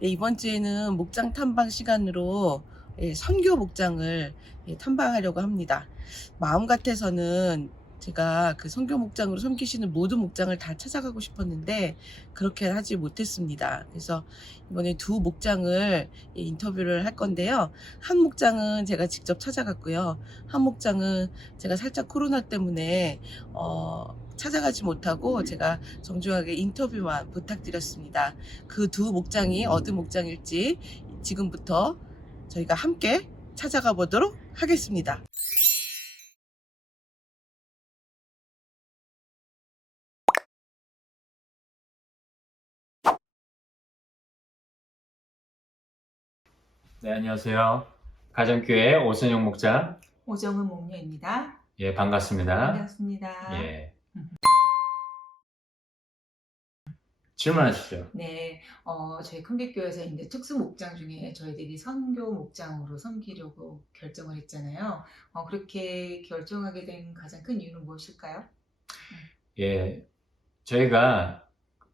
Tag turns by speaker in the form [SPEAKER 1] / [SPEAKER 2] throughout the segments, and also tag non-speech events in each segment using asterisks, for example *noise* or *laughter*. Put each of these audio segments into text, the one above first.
[SPEAKER 1] 네, 이번 주에는 목장 탐방 시간으로 예, 선교 목장을 예, 탐방하려고 합니다. 마음 같아서는 제가 그 선교 목장으로 섬기시는 모든 목장을 다 찾아가고 싶었는데 그렇게 하지 못했습니다. 그래서 이번에 두 목장을 예, 인터뷰를 할 건데요. 한 목장은 제가 직접 찾아갔고요. 한 목장은 제가 살짝 코로나 때문에 어, 찾아가지 못하고 제가 정중하게 인터뷰만 부탁드렸습니다. 그 두 목장이 어느 목장일지 지금부터 저희가 함께 찾아가 보도록 하겠습니다.
[SPEAKER 2] 네, 안녕하세요. 가정교회 오선영 목자.
[SPEAKER 3] 오정은 목녀입니다.
[SPEAKER 2] 예, 반갑습니다.
[SPEAKER 3] 반갑습니다.
[SPEAKER 2] 예. 질문하시죠.
[SPEAKER 3] 네, 어, 저희 큰빛교회에서 이제 특수 목장 중에 저희들이 선교 목장으로 섬기려고 결정을 했잖아요. 어, 그렇게 결정하게 된 가장 큰 이유는 무엇일까요?
[SPEAKER 2] 예. 저희가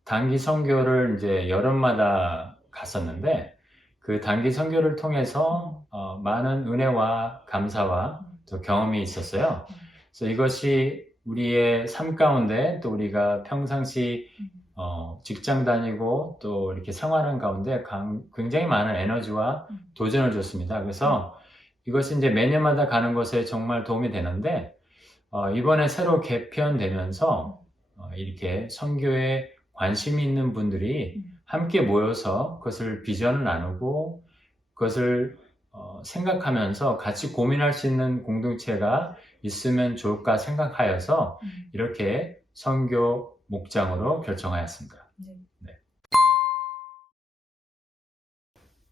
[SPEAKER 2] 단기 선교를 이제 여름마다 갔었는데 그 단기 선교를 통해서 어, 많은 은혜와 감사와 또 경험이 있었어요. 그래서 이것이 우리의 삶 가운데 또 우리가 평상시 어, 직장 다니고 또 이렇게 생활하는 가운데 강- 굉장히 많은 에너지와 도전을 줬습니다. 그래서 이것이 이제 매년마다 가는 것에 정말 도움이 되는데 어, 이번에 새로 개편되면서 어, 이렇게 선교에 관심이 있는 분들이 함께 모여서 그것을 비전을 나누고 그것을 어, 생각하면서 같이 고민할 수 있는 공동체가 있으면 좋을까 생각하여서 이렇게 선교 목장으로 결정하였습니다.
[SPEAKER 3] 네.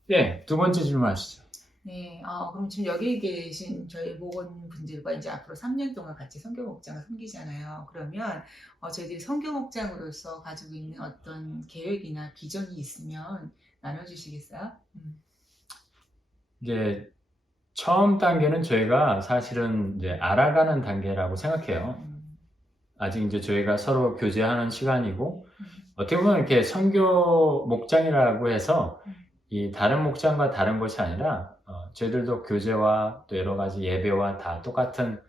[SPEAKER 2] 네, 두 번째 질문하시죠.
[SPEAKER 3] 네, 어, 그럼 지금 여기 계신 저희 목원 분들과 이제 앞으로 3년 동안 같이 선교 목장을 섬기잖아요. 그러면 어, 저희들이 선교 목장으로서 가지고 있는 어떤 계획이나 비전이 있으면 나눠주시겠어요? 음.
[SPEAKER 2] 이제 처음 단계는 저희가 사실은 이제 알아가는 단계라고 생각해요.
[SPEAKER 3] 음.
[SPEAKER 2] 아직 이제 저희가 서로 교제하는 시간이고 어떻게 보면 이렇게 선교 목장이라고 해서 이 다른 목장과 다른 것이 아니라 어, 저희들도 교제와 또 여러 가지 예배와 다 똑같은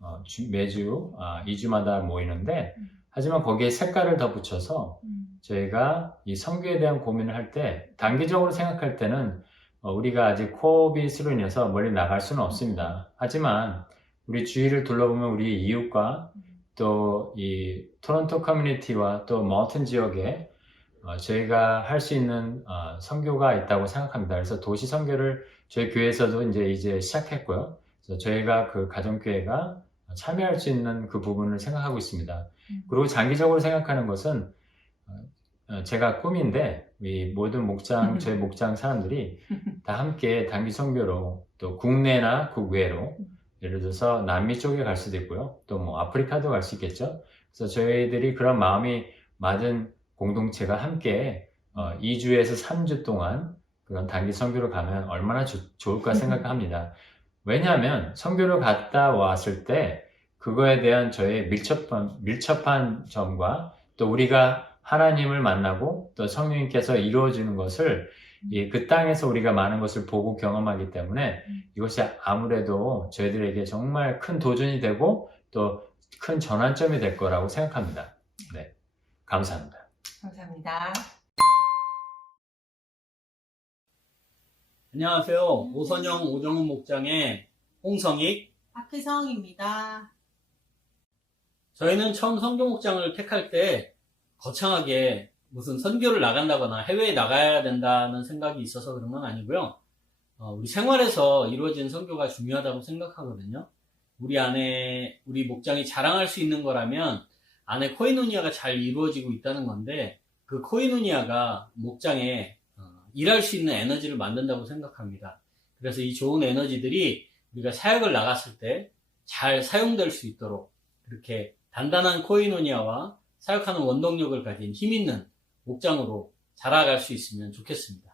[SPEAKER 2] 어, 주- 매주 아, 2주마다 모이는데 하지만 거기에 색깔을 더 붙여서
[SPEAKER 3] 음.
[SPEAKER 2] 저희가 이 선교에 대한 고민을 할 때 단기적으로 생각할 때는 어, 우리가 아직 코비스로 인해서 멀리 나갈 수는 없습니다. 하지만 우리 주위를 둘러보면 우리 이웃과 또 이 토론토 커뮤니티와 또 머튼 지역에 어, 저희가 할 수 있는 어, 선교가 있다고 생각합니다. 그래서 도시 선교를 저희 교회에서도 이제 이제 시작했고요. 저희가 그 가정교회가 참여할 수 있는 그 부분을 생각하고 있습니다.
[SPEAKER 3] 음.
[SPEAKER 2] 그리고 장기적으로 생각하는 것은 어, 어, 제가 꿈인데 이 모든 목장 *laughs* 저희 목장 사람들이 *laughs* 다 함께 단기 선교로 또 국내나 국외로 예를 들어서 남미 쪽에 갈 수도 있고요. 또 뭐 아프리카도 갈 수 있겠죠. 그래서 저희들이 그런 마음이 맞은 공동체가 함께 어, 2주에서 3주 동안 그런 단기 선교로 가면 얼마나 좋- 좋을까 생각합니다. 왜냐하면 선교를 갔다 왔을 때 그거에 대한 저의 밀접한, 밀접한 점과 또 우리가 하나님을 만나고 또 성령님께서 이루어지는 것을 이그 땅에서 우리가 많은 것을 보고 경험하기 때문에 이것이 아무래도 저희들에게 정말 큰 도전이 되고 또 큰 전환점이 될 거라고 생각합니다. 네. 감사합니다.
[SPEAKER 3] 감사합니다.
[SPEAKER 4] 안녕하세요. 오선영 오정훈 목장의 홍성익.
[SPEAKER 5] 박혜성입니다.
[SPEAKER 4] 저희는 처음 선교 목장을 택할 때 거창하게 무슨 선교를 나간다거나 해외에 나가야 된다는 생각이 있어서 그런 건 아니고요. 어, 우리 생활에서 이루어진 선교가 중요하다고 생각하거든요. 우리 안에 우리 목장이 자랑할 수 있는 거라면 안에 코이노니아가 잘 이루어지고 있다는 건데 그 코이노니아가 목장에 어, 일할 수 있는 에너지를 만든다고 생각합니다. 그래서 이 좋은 에너지들이 우리가 사역을 나갔을 때 잘 사용될 수 있도록 그렇게 단단한 코이노니아와 사역하는 원동력을 가진 힘 있는 목장으로 자라갈 수 있으면 좋겠습니다.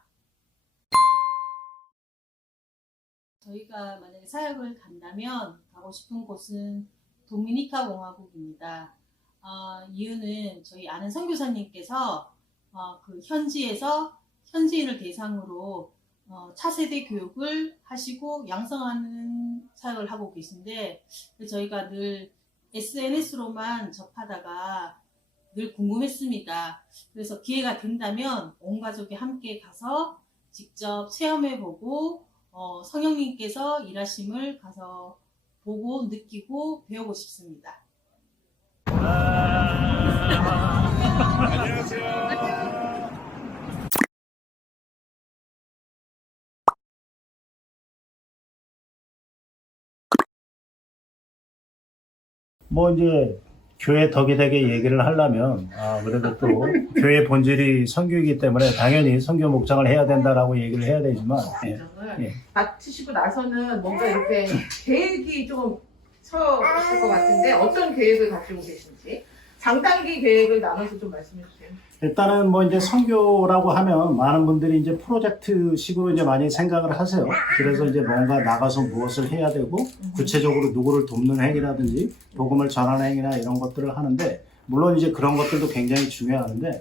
[SPEAKER 5] 저희가 만약에 사역을 간다면 가고 싶은 곳은 도미니카 공화국입니다. 아, 이유는 저희 아는 선교사님께서 어, 그 현지에서 현지인을 대상으로 어, 차세대 교육을 하시고 양성하는 사역을 하고 계신데 저희가 늘 SNS로만 접하다가 늘 궁금했습니다. 그래서 기회가 된다면 온 가족이 함께 가서 직접 체험해보고 어, 성령님께서 일하심을 가서 보고 느끼고 배우고 싶습니다.
[SPEAKER 6] 뭐 이제 교회 덕이 되게 얘기를 하려면 아 그래도 또 *laughs* 교회 본질이 선교이기 때문에 당연히 선교 목장을 해야 된다라고 얘기를 해야 되지만 예. 예.
[SPEAKER 7] 마치시고 나서는 뭔가 이렇게 계획이 좀 서있을 것 같은데 어떤 계획을 가지고 계신지 장단기 계획을 나눠서 좀 말씀해 주세요.
[SPEAKER 6] 일단은 뭐 이제 선교라고 하면 많은 분들이 이제 프로젝트식으로 이제 많이 생각을 하세요. 그래서 이제 뭔가 나가서 무엇을 해야 되고 구체적으로 누구를 돕는 행위라든지 복음을 전하는 행위나 이런 것들을 하는데 물론 이제 그런 것들도 굉장히 중요한데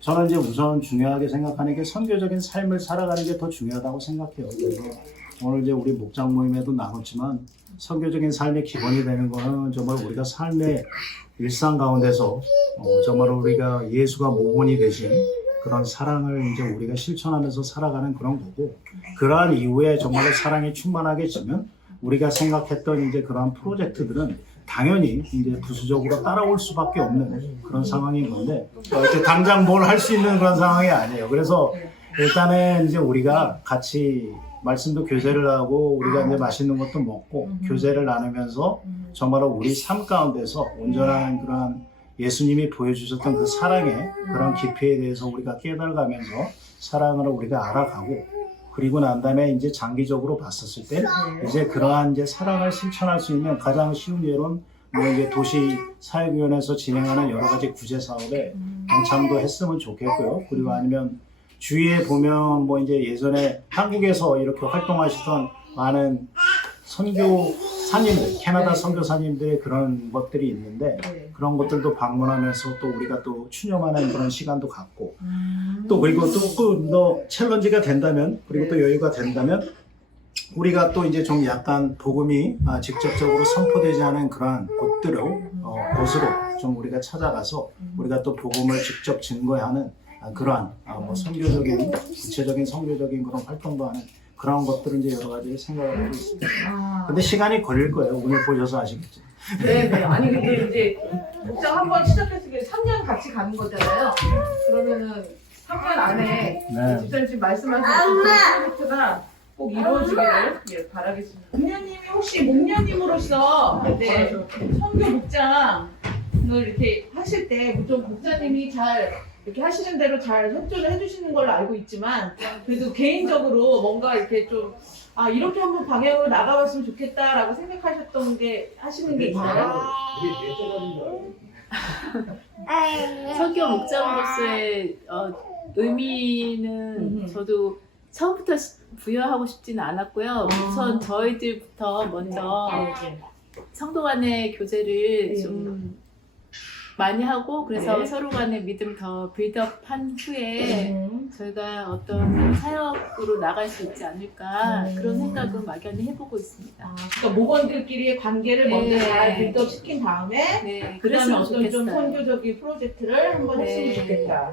[SPEAKER 6] 저는 이제 우선 중요하게 생각하는 게 선교적인 삶을 살아가는 게 더 중요하다고 생각해요. 그래서 오늘 이제 우리 목장 모임에도 나눴지만 선교적인 삶의 기본이 되는 거는 정말 우리가 삶의 일상 가운데서 어, 정말 우리가 예수가 모본이 되신 그런 사랑을 이제 우리가 실천하면서 살아가는 그런 거고 그러한 이후에 정말로 사랑이 충만하게 지면 우리가 생각했던 이제 그러한 프로젝트들은 당연히 이제 부수적으로 따라올 수밖에 없는 그런 상황인 건데 어, 이렇게 당장 뭘 할 수 있는 그런 상황이 아니에요. 그래서 일단은 이제 우리가 같이 말씀도 교제를 하고 우리가 이제 맛있는 것도 먹고 교제를 나누면서 정말로 우리 삶 가운데서 온전한 그런 예수님이 보여주셨던 그 사랑의 그런 깊이에 대해서 우리가 깨달아가면서 사랑을 우리가 알아가고 그리고 난 다음에 이제 장기적으로 봤었을 때 이제 그러한 이제 사랑을 실천할 수 있는 가장 쉬운 예로는 뭐 이제 도시 사회위원회에서 진행하는 여러 가지 구제 사업에 동참도 했으면 좋겠고요. 그리고 아니면 주위에 보면 뭐 이제 예전에 한국에서 이렇게 활동하시던 많은 선교사님들, 캐나다 선교사님들의 그런 것들이 있는데
[SPEAKER 7] 네.
[SPEAKER 6] 그런 것들도 방문하면서 또 우리가 또 추념하는 그런 시간도 갖고 또 그리고 또그너 챌린지가 된다면 그리고 또 여유가 된다면 우리가 또 이제 좀 약간 복음이 아, 직접적으로 선포되지 않은 그러한 곳들로 어, 곳으로 좀 우리가 찾아가서 우리가 또 복음을 직접 증거하는 아, 그러한 아, 뭐 선교적인 구체적인 선교적인 그런 활동도 하는 그런 것들을 이제 여러 가지 생각을 하고 있습니다.
[SPEAKER 7] 아,
[SPEAKER 6] 근데 시간이 걸릴 거예요. 오늘 보셔서 아시겠죠.
[SPEAKER 7] 네, 네. 아니 근데 이제 목장 한 번 시작했을 때 3년 같이 가는 거잖아요. 그러면은 3년 안에
[SPEAKER 6] 네.
[SPEAKER 7] 집사님 지금 말씀하신 그 프로젝트가 꼭 이루어지기를 예, 바라겠습니다. 목녀님이 혹시 목녀님으로서 네, 선교 목장을 이렇게 하실 때 좀 목사님이 잘 이렇게 하시는 대로 잘 협조를 해주시는 걸로 알고 있지만 그래도 개인적으로 뭔가 이렇게 좀 아 이렇게 한번 방향으로 나가봤으면 좋겠다라고 생각하셨던 게 하시는 게 있나요?
[SPEAKER 8] 선교 목장으로서의 어, 의미는
[SPEAKER 7] 음.
[SPEAKER 8] 저도 처음부터 시- 부여하고 싶지는 않았고요.
[SPEAKER 7] 아.
[SPEAKER 8] 우선 저희들부터 먼저
[SPEAKER 7] 네.
[SPEAKER 8] 성도 간의 교제를
[SPEAKER 7] 네.
[SPEAKER 8] 좀 많이 하고 그래서
[SPEAKER 7] 네.
[SPEAKER 8] 서로 간의 믿음 더 빌드업한 후에
[SPEAKER 7] 음.
[SPEAKER 8] 저희가 어떤 사역으로 나갈 수 있지 않을까
[SPEAKER 7] 음.
[SPEAKER 8] 그런 생각은 막연히 해보고 있습니다.
[SPEAKER 7] 아, 그러니까 모건들끼리의 관계를 먼저
[SPEAKER 8] 네.
[SPEAKER 7] 잘 빌드업 시킨 다음에
[SPEAKER 8] 네,
[SPEAKER 7] 그다음에
[SPEAKER 8] 그랬으면
[SPEAKER 7] 어떤 좀
[SPEAKER 8] 좋겠어요.
[SPEAKER 7] 선교적인 프로젝트를 한번
[SPEAKER 8] 네.
[SPEAKER 7] 했으면 좋겠다.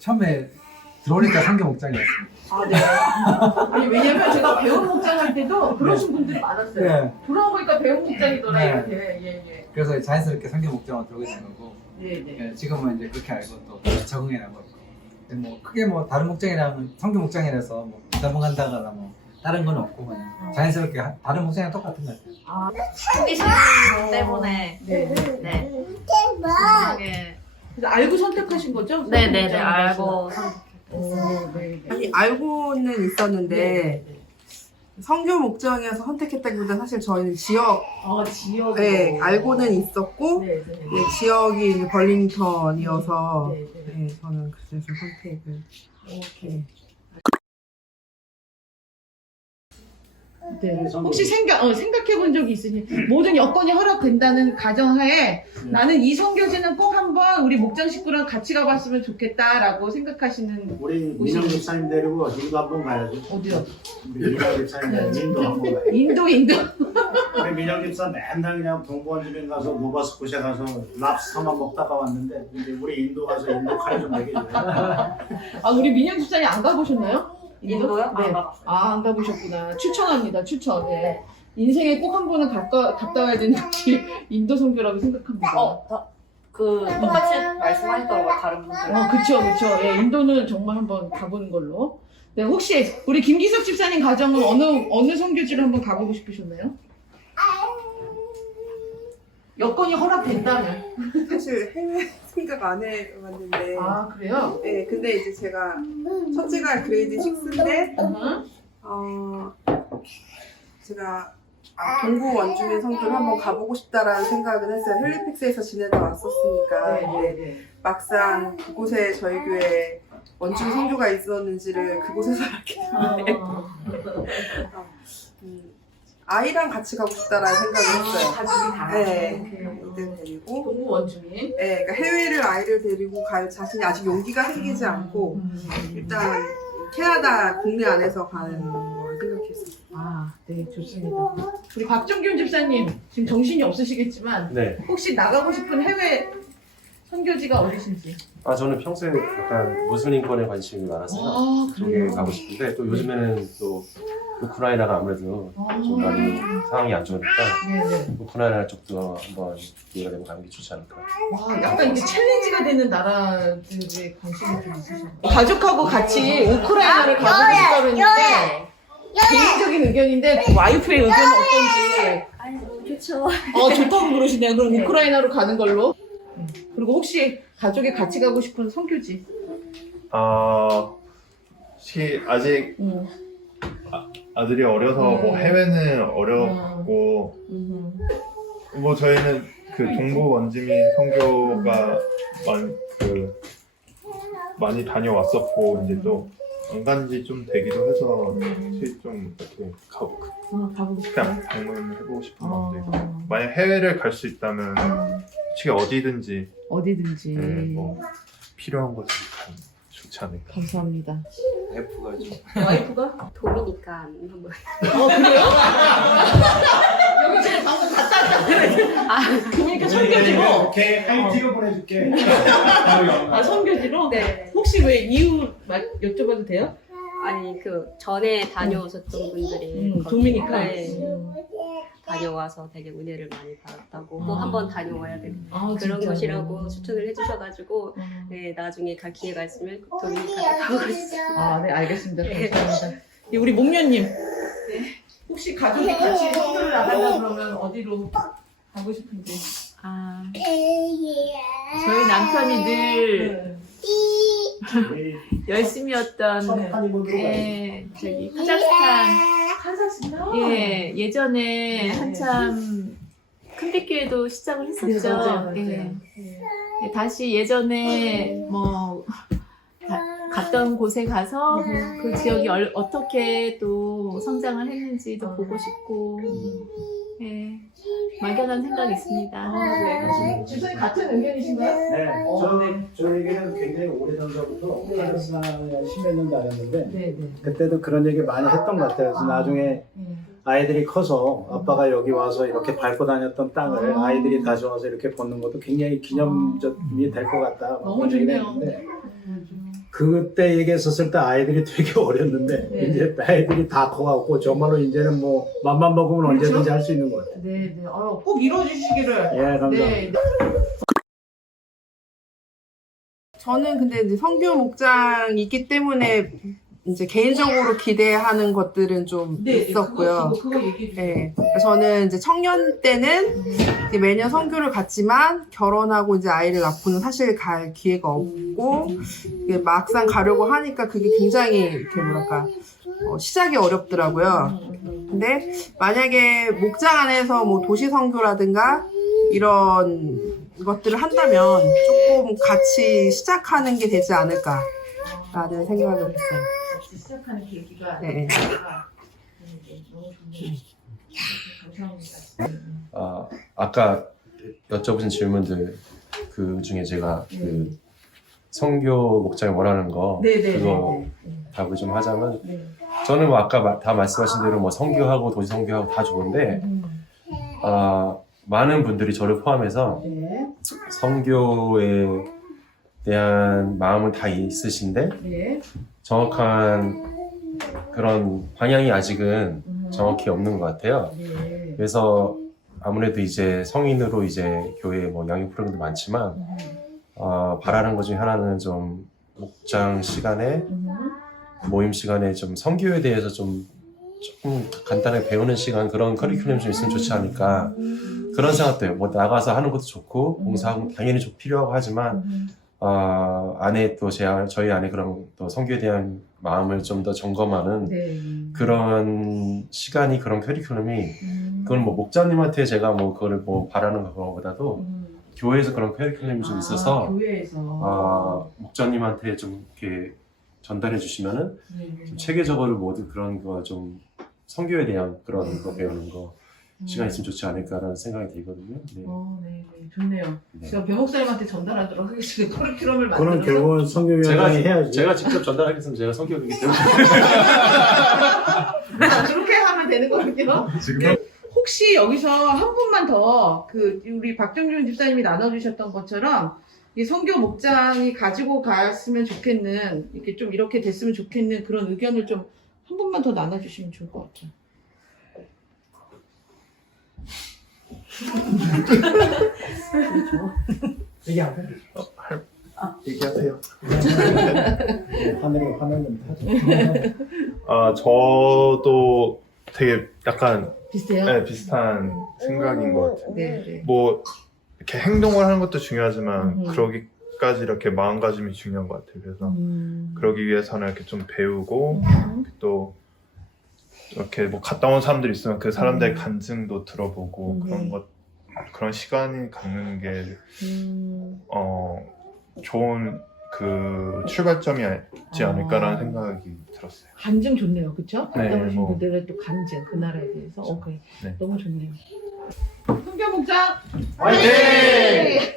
[SPEAKER 9] 처음에 들어오니까 상교 목장이었어요.
[SPEAKER 7] 아, 네. 아니, 왜냐면 제가 배운 목장 할 때도 그러신 분들이 많았어요.
[SPEAKER 9] 네.
[SPEAKER 7] 돌아보니까 배운 목장이더라,
[SPEAKER 9] 네.
[SPEAKER 7] 이렇게. 예, 예.
[SPEAKER 9] 그래서 자연스럽게 상교 목장으로 들어오게 된 거고
[SPEAKER 7] 네, 네.
[SPEAKER 9] 예, 지금은 이제 그렇게 알고 또 적응해 나고 있고 근데 뭐 크게 뭐 다른 목장이랑 상교 목장이라서 뭐 부담한다거나 뭐 다른 건 없고 그냥 자연스럽게 하- 다른 목장이랑 똑같은 것 같아요.
[SPEAKER 10] 컨디션 때문에
[SPEAKER 7] 네.
[SPEAKER 10] 네 이상하게
[SPEAKER 7] 그래서 알고 선택하신 거죠?
[SPEAKER 10] 네네네
[SPEAKER 7] 선교
[SPEAKER 10] 알고
[SPEAKER 7] 오, 네, 네.
[SPEAKER 11] 아니 알고는 있었는데
[SPEAKER 7] 네.
[SPEAKER 11] 성교 목장에서 선택했다기보다 사실 저희는 지역
[SPEAKER 7] 아, 지역.
[SPEAKER 11] 네 알고는 있었고
[SPEAKER 7] 네, 네.
[SPEAKER 11] 네, 지역이 이제 벌링턴이어서
[SPEAKER 7] 네, 네.
[SPEAKER 11] 네, 저는 그래서 선택을
[SPEAKER 7] 오케이. 네. 혹시 생각 어, 생각해 본 적이 있으니 모든 여건이 허락된다는 가정하에 나는 이 선교지는 꼭 한번 우리 목장 식구랑 같이 가봤으면 좋겠다라고 생각하시는
[SPEAKER 6] 우리 민영 집사님 데리고 인도 한번 가야죠.
[SPEAKER 7] 어디요?
[SPEAKER 6] 우리 민영 집사님 데리고 인도 한번 가야죠.
[SPEAKER 7] 인도 인도 *laughs*
[SPEAKER 6] 우리 민영 집사 맨날 그냥 동부원주민 가서 노바스코시에 가서 랍스터만 먹다가 왔는데 이제 우리 인도 가서 인도 카레 좀 먹여줘요.
[SPEAKER 7] 아 우리 민영 집사님 안 가보셨나요?
[SPEAKER 10] 인도요?
[SPEAKER 7] 네.
[SPEAKER 10] 안 가봤어요.
[SPEAKER 7] 아, 안 가보셨구나. 추천합니다. 추천. 네. 인생에 꼭 한 번은 갔다, 갔다 와야 되는 곳이 *laughs* 인도 선교라고 생각합니다.
[SPEAKER 10] 어, 다, 그 똑같이 말씀하셨더라고요 다른 분들.
[SPEAKER 7] 어, 그쵸, 그쵸. 예, 인도는 정말 한번 가보는 걸로. 네, 혹시 우리 김기석 집사님 가정은 어느, 어느 선교지를 한번 가보고 싶으셨나요? 여건이 허락된다면.
[SPEAKER 11] 사실 해외 생각 안 해봤는데.
[SPEAKER 7] 아, 그래요?
[SPEAKER 11] 네, 근데 이제 제가 첫째가 그레이드 6인데,
[SPEAKER 7] 음.
[SPEAKER 11] 어, 제가 아, 동부 원주민 선교를 한번 가보고 싶다라는 생각을 했어요. 헬리픽스에서 지내다 왔었으니까. 근데
[SPEAKER 7] 네.
[SPEAKER 11] 막상 그곳에 저희 교회 원주민 선교가 있었는지를 그곳에서 알게
[SPEAKER 7] 아,
[SPEAKER 11] 음, 아이랑 같이 가고 싶다라는 생각을 했어요.
[SPEAKER 7] 가족이 다.
[SPEAKER 11] 네. 이들 데리고.
[SPEAKER 7] 동부 원주민.
[SPEAKER 11] 네, 그러니까 해외를 아이를 데리고 갈 자신이 아직 용기가 생기지 않고
[SPEAKER 7] 음.
[SPEAKER 11] 일단 캐나다 국내 안에서 가는 걸 생각했어요.
[SPEAKER 7] 아, 네, 좋습니다. 우리 박정균 집사님, 지금 정신이 없으시겠지만,
[SPEAKER 4] 네.
[SPEAKER 7] 혹시 나가고 싶은 해외 선교지가 어디신지?
[SPEAKER 4] 아 저는 평소에 약간 무슬림권에 관심이 많아서
[SPEAKER 7] 아,
[SPEAKER 4] 그쪽에 가고 싶은데 또 요즘에는 또 우크라이나가 아무래도 좀 많이 상황이 안 좋으니까
[SPEAKER 7] 네네.
[SPEAKER 4] 우크라이나 쪽도 한번 기회가 되면 가는 게 좋지 않을까.
[SPEAKER 7] 와, 약간 이제 챌린지가 되는 나라들에 관심이 좀 있으신 것 같아요. 가족하고 같이 우크라이나를 가보고 싶다고 했는데, 개인적인 의견인데, 그 와이프의 의견은 어떤지.
[SPEAKER 10] 아이고 좋죠.
[SPEAKER 7] 어, 좋다고 그러시네요. 그럼 우크라이나로 가는 걸로. 그리고 혹시 가족이 같이 가고 싶은 선교지?
[SPEAKER 12] 어, 시, 아직
[SPEAKER 7] 음.
[SPEAKER 12] 아들이 어려서 뭐
[SPEAKER 7] 음.
[SPEAKER 12] 해외는 어렵고
[SPEAKER 7] 음.
[SPEAKER 12] 뭐 저희는 그 동부 원주민 선교가 많이 그 많이 다녀왔었고 이제 또안간지 좀 되기도 해서 사실 좀 이렇게 가고
[SPEAKER 7] 어, 가보고 싶다.
[SPEAKER 12] 그냥 방문해보고 싶은 마음도 있고
[SPEAKER 7] 어,
[SPEAKER 12] 만약 해외를 갈 수 있다면 솔직히 어디든지
[SPEAKER 7] 어디든지.
[SPEAKER 12] 네, 뭐 필요한 곳을 가면 좋지 않을까.
[SPEAKER 7] 감사합니다.
[SPEAKER 9] F가 좀
[SPEAKER 7] 와이프가?
[SPEAKER 10] 도미니카 한번.
[SPEAKER 7] 어, 그래요? 여기 지금 방금 갔다 왔다. 아, 그러니까 선교지로?
[SPEAKER 6] 이렇게 하이티로 보내줄게.
[SPEAKER 7] 아, 선교지로?
[SPEAKER 10] 네.
[SPEAKER 7] 혹시 왜 이유 말- 여쭤봐도 돼요?
[SPEAKER 10] 아니 그 전에 다녀오셨던 분들이
[SPEAKER 7] 음,
[SPEAKER 10] 거기-
[SPEAKER 7] 도미니카.
[SPEAKER 10] 네,
[SPEAKER 7] 음.
[SPEAKER 10] 다녀와서 되게 은혜를 많이 받았다고 꼭
[SPEAKER 7] 아.
[SPEAKER 10] 한번 다녀와야 돼.
[SPEAKER 7] 아,
[SPEAKER 10] 그런
[SPEAKER 7] 진짜요?
[SPEAKER 10] 곳이라고 추천을 해주셔가지고
[SPEAKER 7] 음.
[SPEAKER 10] 네 나중에 갈 기회가 있으면 꼭 도미니카 가고 있어요.
[SPEAKER 7] 아, 네, 알겠습니다.
[SPEAKER 10] 네.
[SPEAKER 7] 감사합니다. 예, 우리 목련님. 혹시 가족이 같이 선교를 나간다 그러면 어디로 가고 싶은지?
[SPEAKER 8] 아, 저희 남편이
[SPEAKER 6] 늘첫 한이모드로 가야죠.
[SPEAKER 8] 예, 저기 카자흐스탄
[SPEAKER 7] 카자흐스탄?
[SPEAKER 8] 예, 예전에
[SPEAKER 7] 네.
[SPEAKER 8] 한참 큰빛교회도 시작을 했었죠.
[SPEAKER 7] 네, 맞아요, 맞아요.
[SPEAKER 8] 예. 예, 다시 예전에 뭐 가- 갔던 곳에 가서 그 지역이 얼- 어떻게 또 성장을 했는지도 보고 싶고 예, 막연한 생각이 있습니다.
[SPEAKER 7] 아, 네. 집사님 같은 의견이신가요?
[SPEAKER 6] 네,
[SPEAKER 7] 어,
[SPEAKER 6] 저,
[SPEAKER 7] 네.
[SPEAKER 6] 저에게는 굉장히 오래전서부터
[SPEAKER 7] 네.
[SPEAKER 6] 카자흐스탄에 십몇 년 다녔는데
[SPEAKER 7] 네, 네.
[SPEAKER 6] 그때도 그런 얘기 많이 했던 것 같아요. 그래서 나중에
[SPEAKER 7] 음.
[SPEAKER 6] 아이들이 커서 아빠가 여기 와서 이렇게 밟고 다녔던 땅을
[SPEAKER 7] 아.
[SPEAKER 6] 아이들이 가져와서 이렇게 벗는 것도 굉장히 기념점이 될 것 같다. 뭐
[SPEAKER 7] 너무 좋네요.
[SPEAKER 6] 했는데 그때 얘기했었을 때 아이들이 *laughs* 되게 어렸는데
[SPEAKER 7] 네.
[SPEAKER 6] 이제 아이들이 다 커갖고 정말로 이제는 뭐 맘만 먹으면
[SPEAKER 7] 그렇죠?
[SPEAKER 6] 언제든지 할 수 있는 것 같아요.
[SPEAKER 7] 네, 네. 어, 꼭 이루어주시기를.
[SPEAKER 6] 예, 감사합니다.
[SPEAKER 7] 네.
[SPEAKER 11] 저는 근데 이제 선교 목장이기 때문에 이제 개인적으로 기대하는 것들은 좀
[SPEAKER 7] 네, 네.
[SPEAKER 11] 있었고요.
[SPEAKER 7] 그거, 그거, 그거 얘기해 주세요.
[SPEAKER 11] 네. 저는 이제 청년 때는 이제 매년 선교를 갔지만 결혼하고 이제 아이를 낳고는 사실 갈 기회가 없고 막상 가려고 하니까 그게 굉장히 이렇게 뭐랄까 어, 시작이 어렵더라고요. 근데 만약에 목장 안에서 뭐 도시 선교라든가 이런 것들을 한다면 조금 같이 시작하는 게 되지 않을까라는 생각을 했어요.
[SPEAKER 7] 시작하는 계기가
[SPEAKER 11] 네.
[SPEAKER 7] 네, 네. 너무
[SPEAKER 4] 아, 아까 여쭤보신 질문들 그 중에 제가 그 성교 목장에 뭐라는 거
[SPEAKER 7] 네네.
[SPEAKER 4] 그거 답을 좀 하자면
[SPEAKER 7] 네.
[SPEAKER 4] 저는 뭐 아까 마- 다 말씀하신 대로 뭐 성교하고 도시 성교하고 다 좋은데
[SPEAKER 7] 음.
[SPEAKER 4] 아, 많은 분들이 저를 포함해서
[SPEAKER 7] 네.
[SPEAKER 4] 성교에 대한 마음은 다 있으신데
[SPEAKER 7] 네.
[SPEAKER 4] 정확한 그런 방향이 아직은
[SPEAKER 7] 음.
[SPEAKER 4] 정확히 없는 것 같아요.
[SPEAKER 7] 네.
[SPEAKER 4] 그래서 아무래도 이제 성인으로 이제 교회 뭐 양육 프로그램도 많지만
[SPEAKER 7] 음.
[SPEAKER 4] 어, 바라는 것 중에 하나는 좀 목장 시간에
[SPEAKER 7] 음.
[SPEAKER 4] 모임 시간에 좀 성교에 대해서 좀 조금 간단하게 배우는 시간 그런 커리큘럼 좀 있으면 좋지 않을까 그런 생각도요. 뭐 나가서 하는 것도 좋고 봉사하고 당연히 좀 필요하고 하지만 어, 안에 또 제, 저희 안에 그런 또 성교에 대한 마음을 좀 더 점검하는
[SPEAKER 7] 네.
[SPEAKER 4] 그런 시간이 그런 커리큘럼이 그건 뭐 목자님한테 제가 뭐 그거를 뭐 바라는 것보다도 교회에서 그런 커리큘럼이 좀 있어서
[SPEAKER 7] 아, 교회에서.
[SPEAKER 4] 아, 목자님한테 좀 이렇게 전달해 주시면은
[SPEAKER 7] 네.
[SPEAKER 4] 좀 체계적으로 모든 그런 거 좀 성교에 대한 그런 거 배우는 거 시간 있으면 좋지 않을까라는 생각이 들거든요. 네.
[SPEAKER 7] 어, 네, 네. 좋네요.
[SPEAKER 4] 네.
[SPEAKER 7] 제가 배 목사님한테 전달하도록 하겠습니다. *laughs* 커리큘럼을
[SPEAKER 6] 그런
[SPEAKER 7] 만들어서.
[SPEAKER 6] 결국은 성교
[SPEAKER 4] 제가
[SPEAKER 6] 위원장이 해야지.
[SPEAKER 4] 제가 직접 전달하겠으면 제가 성교이기 때문에 *laughs*
[SPEAKER 7] 아, 그렇게 하면 되는 거군요.
[SPEAKER 12] 지금
[SPEAKER 7] 혹시 여기서 한 분만 더 그 우리 박정준 집사님이 나눠주셨던 것처럼 이 성교 목장이 가지고 갔으면 좋겠는 이렇게 좀 이렇게 됐으면 좋겠는 그런 의견을 좀 한 분만 더 나눠주시면 좋을 것 같아요. *laughs*
[SPEAKER 13] 얘기하세요.
[SPEAKER 12] 얘기하세요.
[SPEAKER 6] 네, 화면에 화면은 타죠.
[SPEAKER 12] 아 저도 되게 약간
[SPEAKER 7] 비슷해요?
[SPEAKER 12] 네, 비슷한 생각인 것 같아요.
[SPEAKER 7] 네, 네.
[SPEAKER 12] 뭐 이렇게 행동을 하는 것도 중요하지만
[SPEAKER 7] 음.
[SPEAKER 12] 그러기까지 이렇게 마음가짐이 중요한 것 같아요. 그래서
[SPEAKER 7] 음.
[SPEAKER 12] 그러기 위해서는 이렇게 좀 배우고
[SPEAKER 7] 음.
[SPEAKER 12] 또 이렇게 뭐 갔다 온 사람들 있으면 그 사람들의
[SPEAKER 7] 음.
[SPEAKER 12] 간증도 들어보고
[SPEAKER 7] 음.
[SPEAKER 12] 그런 것 그런 시간이 갖는 게
[SPEAKER 7] 음.
[SPEAKER 12] 어, 좋은 그 출발점이지 않을까라는
[SPEAKER 7] 아.
[SPEAKER 12] 생각이 들었어요.
[SPEAKER 7] 간증 좋네요, 그렇죠?
[SPEAKER 12] 네,
[SPEAKER 7] 갔다 오신
[SPEAKER 12] 뭐.
[SPEAKER 7] 분들의 또 간증 그 나라에 대해서 오케이
[SPEAKER 12] 네.
[SPEAKER 7] 너무 좋네요. 성교 목장
[SPEAKER 12] 화이팅!